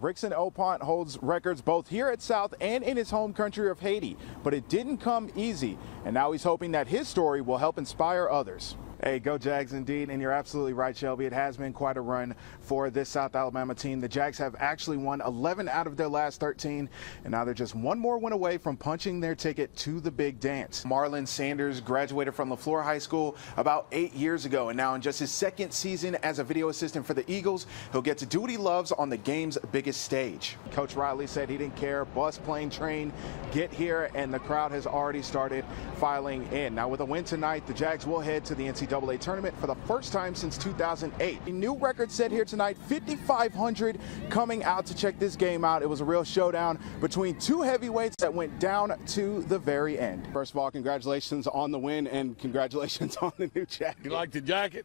Rickson Opont holds records both here at South and in his home country of Haiti, but it didn't come easy, and now he's hoping that his story will help inspire others. Hey, go Jags indeed, and you're absolutely right, Shelby. It has been quite a run for this South Alabama team. The Jags have actually won 11 out of their last 13, and now they're just one more win away from punching their ticket to the big dance. Marlon Sanders graduated from LaFleur High School about 8 years ago, and now in just his second season as a video assistant for the Eagles, he'll get to do what he loves on the game's biggest stage. Coach Riley said he didn't care, bus, plane, train, get here, and the crowd has already started filing in. Now with a win tonight, the Jags will head to the NCAA tournament for the first time since 2008. A new record set here tonight, 5,500 coming out to check this game out. It was a real showdown between two heavyweights that went down to the very end. First of all, congratulations on the win and congratulations on the new jacket. You like the jacket?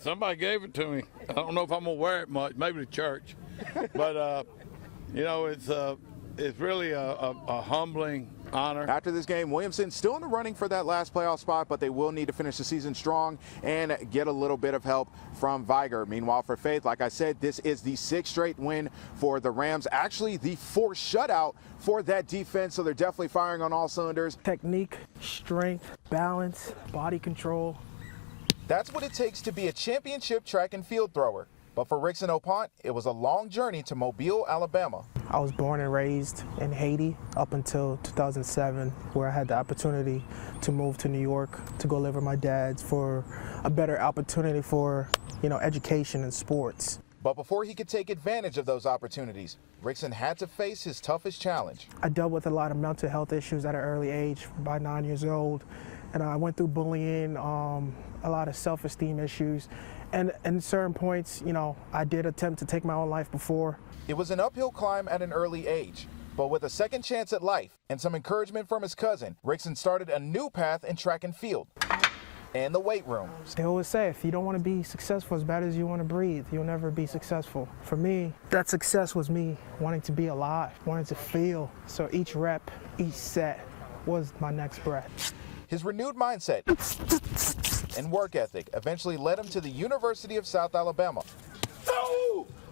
Somebody gave it to me. I don't know if I'm gonna wear it much, maybe to church, but you know, it's really a humbling honor. After this game, Williamson still in the running for that last playoff spot, but they will need to finish the season strong and get a little bit of help from Viger. Meanwhile, for Faith, like I said, this is the 6th straight win for the Rams. Actually, the 4th shutout for that defense, so they're definitely firing on all cylinders. Technique, strength, balance, body control. That's what it takes to be a championship track and field thrower. But for Rickson Opont, it was a long journey to Mobile, Alabama. I was born and raised in Haiti up until 2007, where I had the opportunity to move to New York to go live with my dad's for a better opportunity for, education and sports. But before he could take advantage of those opportunities, Rickson had to face his toughest challenge. I dealt with a lot of mental health issues at an early age, by 9 years old, and I went through bullying, a lot of self-esteem issues. And at certain points, I did attempt to take my own life before. It was an uphill climb at an early age, but with a second chance at life and some encouragement from his cousin, Rickson started a new path in track and field and the weight room. They always say, if you don't want to be successful as bad as you want to breathe, you'll never be successful. For me, that success was me wanting to be alive, wanting to feel. So each rep, each set was my next breath. His renewed mindset and work ethic eventually led him to the University of South Alabama,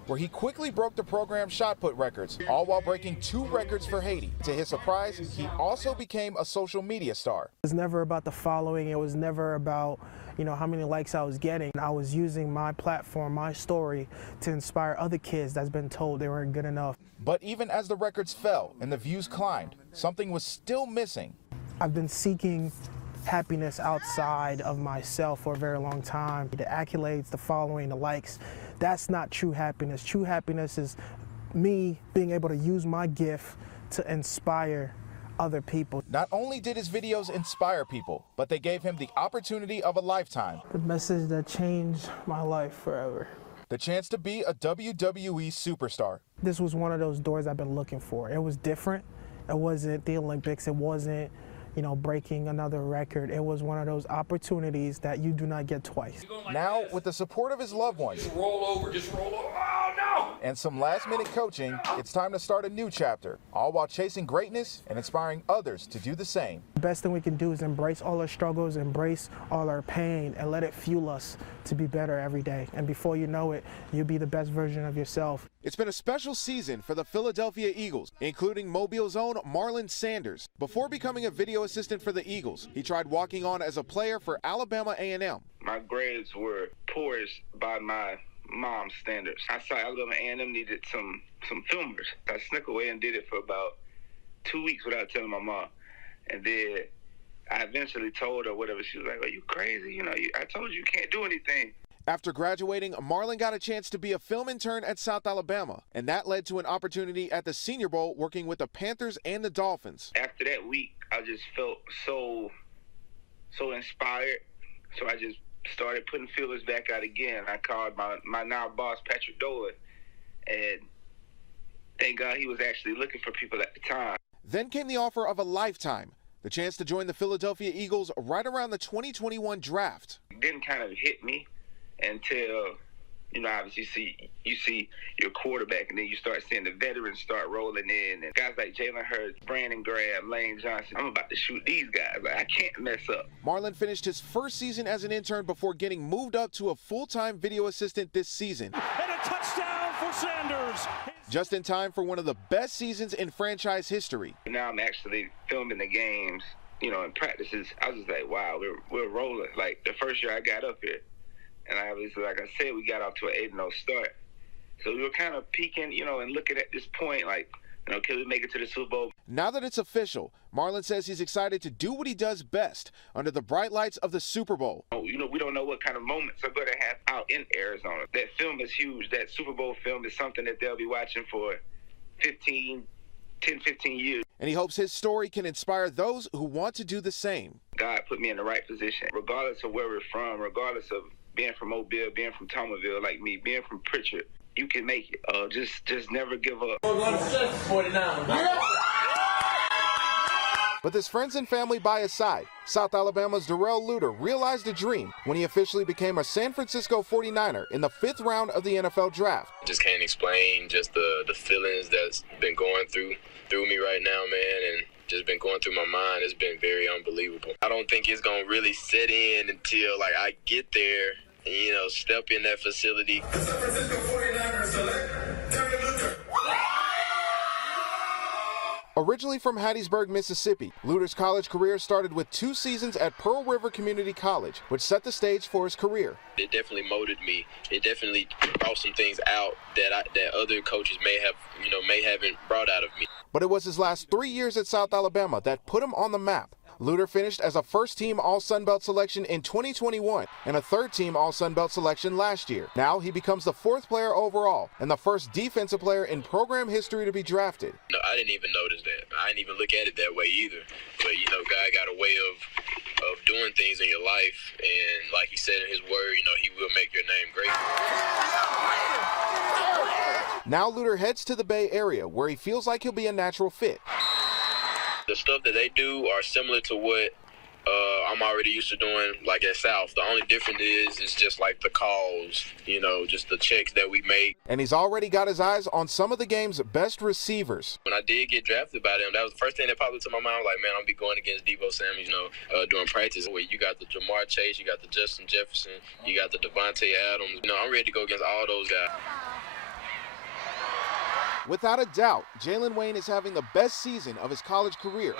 where he quickly broke the program's shot put records, all while breaking 2 records for Haiti. To his surprise, he also became a social media star. It was never about the following. It was never about, how many likes I was getting. I was using my platform, my story, to inspire other kids that's been told they weren't good enough. But even as the records fell and the views climbed, something was still missing. I've been seeking happiness outside of myself for a very long time. The accolades, the following, the likes, that's not true happiness. True happiness is me being able to use my gift to inspire other people. Not only did his videos inspire people, but they gave him the opportunity of a lifetime. The message that changed my life forever. The chance to be a WWE superstar. This was one of those doors I've been looking for. It was different. It wasn't the Olympics. It wasn't breaking another record. It was one of those opportunities that you do not get twice. Now, with the support of his loved ones, Just roll over. Oh, no! and some last-minute coaching, it's time to start a new chapter, all while chasing greatness and inspiring others to do the same. The best thing we can do is embrace all our struggles, embrace all our pain, and let it fuel us to be better every day. And before you know it, you'll be the best version of yourself. It's been a special season for the Philadelphia Eagles, including Mobile's own Marlon Sanders. Before becoming a video assistant for the Eagles, he tried walking on as a player for Alabama A&M. My grades were poorest by my mom's standards. I saw Alabama A&M needed some filmers. I snuck away and did it for about 2 weeks without telling my mom. And then I eventually told her whatever. She was like, "Are you crazy? I told you can't do anything." After graduating, Marlon got a chance to be a film intern at South Alabama, and that led to an opportunity at the Senior Bowl working with the Panthers and the Dolphins. After that week, I just felt so inspired. So I just started putting feelers back out again. I called my now boss, Patrick Dolan, and thank God he was actually looking for people at the time. Then came the offer of a lifetime, the chance to join the Philadelphia Eagles right around the 2021 draft. It didn't kind of hit me until, obviously you see your quarterback, and then you start seeing the veterans start rolling in, and guys like Jalen Hurts, Brandon Graham, Lane Johnson. I'm about to shoot these guys. I can't mess up. Marlon finished his first season as an intern before getting moved up to a full-time video assistant this season. And a touchdown for Sanders. Just in time for one of the best seasons in franchise history. Now I'm actually filming the games, you know, in practices. I was just like, wow, we're rolling. Like the first year I got up here, and obviously, like I said, we got off to an 8-0 start. So we were kind of peaking, you know, and looking at this point, like, you know, can we make it to the Super Bowl? Now that it's official, Marlon says he's excited to do what he does best under the bright lights of the Super Bowl. You know, we don't know what kind of moments are going to have out in Arizona. That film is huge. That Super Bowl film is something that they'll be watching for 10, 15 years. And he hopes his story can inspire those who want to do the same. God put me in the right position. Regardless of where we're from, regardless of being from Mobile, being from Thomasville like me, being from Pritchard, you can make it. Just never give up. With his friends and family by his side, South Alabama's Darrell Luter realized a dream when he officially became a San Francisco 49er in the 5th round of the NFL draft. Just can't explain just the feelings that's been going through me right now, man, and just been going through my mind. It's been very unbelievable. I don't think it's going to really set in until, like, I get there and, you know, step in that facility. The San Francisco 49ers select Darrell Luter. Originally from Hattiesburg, Mississippi, Luter's college career started with 2 seasons at Pearl River Community College, which set the stage for his career. It definitely molded me. It definitely brought some things out that other coaches may haven't brought out of me. But it was his last 3 years at South Alabama that put him on the map. Luter finished as a first-team All-Sunbelt selection in 2021 and a third-team All-Sunbelt selection last year. Now he becomes the 4th player overall and the first defensive player in program history to be drafted. No, I didn't even notice that. I didn't even look at it that way either. But, you know, God got a way of doing things in your life. And like he said in his word, you know, he will make your name great. Now Luter heads to the Bay Area, where he feels like he'll be a natural fit. The stuff that they do are similar to what I'm already used to doing, like at South. The only difference is just like the calls, you know, just the checks that we make. And he's already got his eyes on some of the game's best receivers. When I did get drafted by them, that was the first thing that popped into my mind. I was like, man, I'll be going against Deebo Samuel, you know, during practice. You got the Jamar Chase, you got the Justin Jefferson, you got the Devontae Adams. You know, I'm ready to go against all those guys. Without a doubt, Jalen Wayne is having the best season of his college career.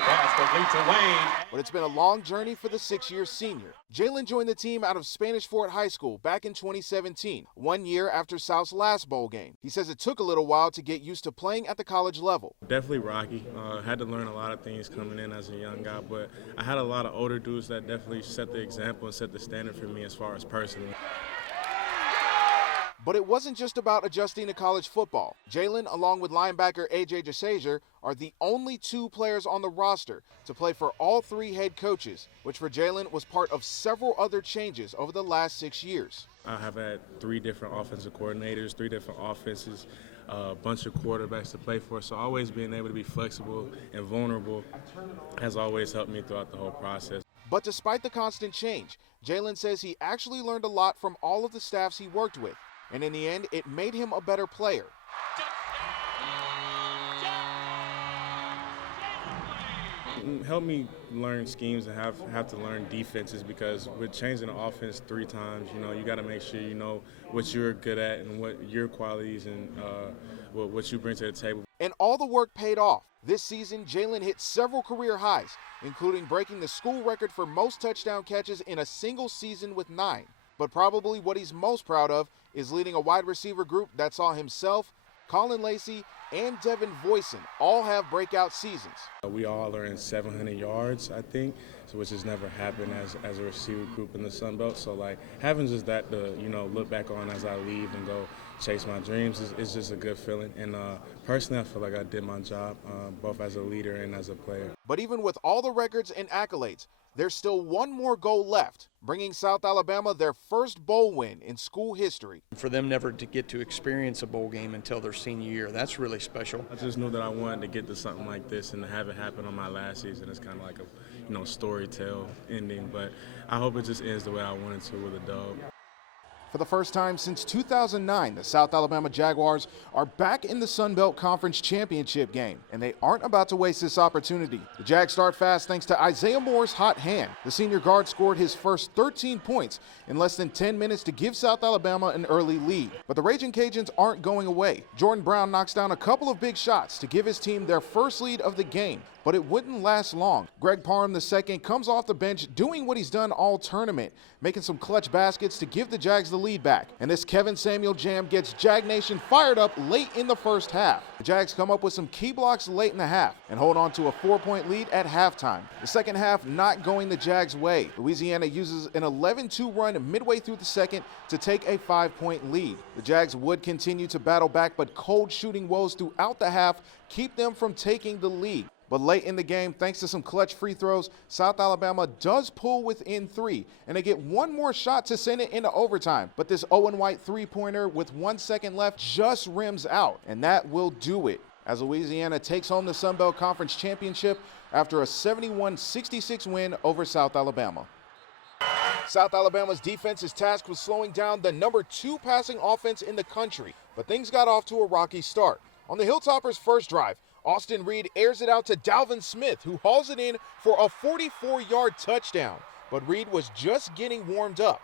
But it's been a long journey for the 6-year senior. Jalen joined the team out of Spanish Fort High School back in 2017, 1 year after South's last bowl game. He says it took a little while to get used to playing at the college level. Definitely rocky. Had to learn a lot of things coming in as a young guy, but I had a lot of older dudes that definitely set the example and set the standard for me as far as personally. But it wasn't just about adjusting to college football. Jalen, along with linebacker A.J. Deshazier, are the only 2 players on the roster to play for all 3 head coaches, which for Jalen was part of several other changes over the last 6 years. I have had 3 different offensive coordinators, 3 different offenses, a bunch of quarterbacks to play for, so always being able to be flexible and vulnerable has always helped me throughout the whole process. But despite the constant change, Jalen says he actually learned a lot from all of the staffs he worked with. And in the end, it made him a better player. Help me learn schemes and have to learn defenses, because with changing the offense 3 times, you know, you got to make sure you know what you're good at and what your qualities and what you bring to the table. And all the work paid off. This season, Jalen hit several career highs, including breaking the school record for most touchdown catches in a single season with 9. But probably what he's most proud of is leading a wide receiver group that saw himself, Colin Lacey, and Devin Voisin all have breakout seasons. We all are in 700 yards, I think, which has never happened as a receiver group in the Sun Belt. So, like, having just that to, you know, look back on as I leave and go chase my dreams is just a good feeling. And personally, I feel like I did my job, both as a leader and as a player. But even with all the records and accolades, there's still one more goal left, bringing South Alabama their first bowl win in school history. For them never to get to experience a bowl game until their senior year, that's really special. I just knew that I wanted to get to something like this, and to have it happen on my last season is kind of like a, story tale ending. But I hope it just ends the way I wanted to, with a dub. For the first time since 2009, the South Alabama Jaguars are back in the Sun Belt Conference Championship game, and they aren't about to waste this opportunity. The Jags start fast thanks to Isaiah Moore's hot hand. The senior guard scored his first 13 points in less than 10 minutes to give South Alabama an early lead. But the Raging Cajuns aren't going away. Jordan Brown knocks down a couple of big shots to give his team their first lead of the game, but it wouldn't last long. Greg Parham II comes off the bench doing what he's done all tournament, making some clutch baskets to give the Jags the lead back. And this Kevin Samuel jam gets Jag Nation fired up late in the first half. The Jags come up with some key blocks late in the half and hold on to a 4-point lead at halftime. The second half not going the Jags' way. Louisiana uses an 11-2 run midway through the second to take a 5-point lead. The Jags would continue to battle back, but cold shooting woes throughout the half keep them from taking the lead. But late in the game, thanks to some clutch free throws, South Alabama does pull within 3, and they get one more shot to send it into overtime. But this Owen White three-pointer with 1 second left just rims out, and that will do it, as Louisiana takes home the Sun Belt Conference Championship after a 71-66 win over South Alabama. South Alabama's defense is tasked with slowing down the number 2 passing offense in the country, but things got off to a rocky start. On the Hilltoppers' first drive, Austin Reed airs it out to Dalvin Smith, who hauls it in for a 44-yard touchdown, but Reed was just getting warmed up.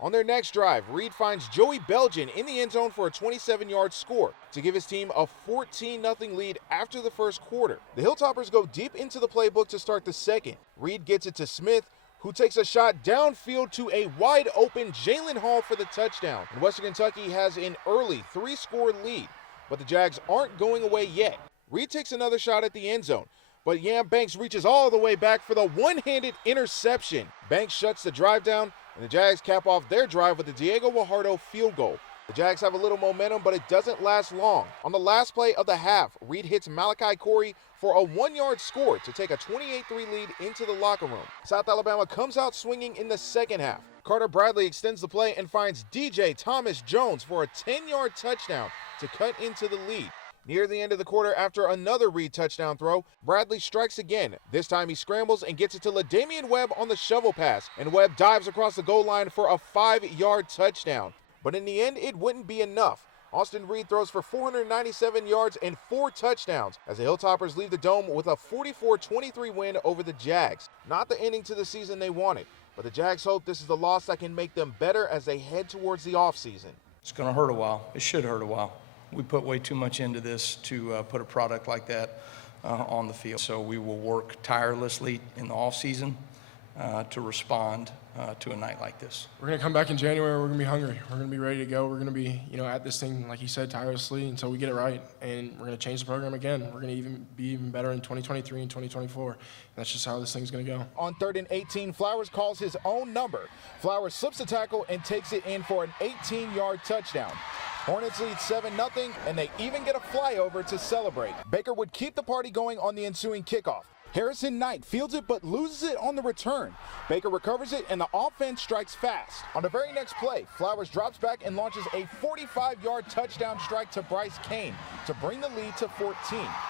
On their next drive, Reed finds Joey Belgian in the end zone for a 27-yard score to give his team a 14-0 lead after the first quarter. The Hilltoppers go deep into the playbook to start the second. Reed gets it to Smith, who takes a shot downfield to a wide-open Jalen Hall for the touchdown. And Western Kentucky has an early 3-score lead, but the Jags aren't going away yet. Reed takes another shot at the end zone, but Yam Banks reaches all the way back for the one-handed interception. Banks shuts the drive down, and the Jags cap off their drive with the Diego Guajardo field goal. The Jags have a little momentum, but it doesn't last long. On the last play of the half, Reed hits Malachi Corey for a 1-yard score to take a 28-3 lead into the locker room. South Alabama comes out swinging in the second half. Carter Bradley extends the play and finds DJ Thomas Jones for a 10-yard touchdown to cut into the lead. Near the end of the quarter, after another Reed touchdown throw, Bradley strikes again. This time he scrambles and gets it to LaDamian Webb on the shovel pass, and Webb dives across the goal line for a 5-yard touchdown. But in the end, it wouldn't be enough. Austin Reed throws for 497 yards and 4 touchdowns as the Hilltoppers leave the Dome with a 44-23 win over the Jags. Not the ending to the season they wanted, but the Jags hope this is the loss that can make them better as they head towards the offseason. It's going to hurt a while. It should hurt a while. We put way too much into this to put a product like that on the field. So we will work tirelessly in the off season to respond to a night like this. We're going to come back in January. We're going to be hungry. We're going to be ready to go. We're going to be, at this thing, like you said, tirelessly until we get it right. And we're going to change the program again. We're going to be even better in 2023 and 2024. And that's just how this thing's going to go. On 3rd and 18, Flowers calls his own number. Flowers slips the tackle and takes it in for an 18-yard touchdown. Hornets lead 7-0, and they even get a flyover to celebrate. Baker would keep the party going on the ensuing kickoff. Harrison Knight fields it but loses it on the return. Baker recovers it and the offense strikes fast. On the very next play, Flowers drops back and launches a 45-yard touchdown strike to Bryce Kane to bring the lead to 14.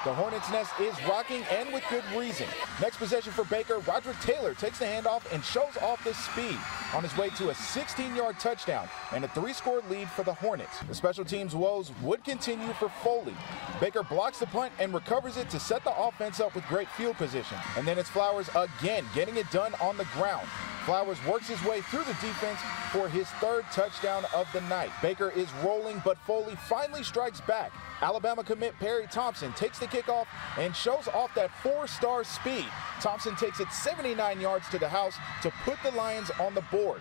The Hornets' nest is rocking and with good reason. Next possession for Baker, Roderick Taylor takes the handoff and shows off the speed on his way to a 16-yard touchdown and a 3-score lead for the Hornets. The special teams woes would continue for Foley. Baker blocks the punt and recovers it to set the offense up with great field position. And then it's Flowers again, getting it done on the ground. Flowers works his way through the defense for his 3rd touchdown of the night. Baker is rolling, but Foley finally strikes back. Alabama commit Perry Thompson takes the kickoff and shows off that 4-star speed. Thompson takes it 79 yards to the house to put the Lions on the board.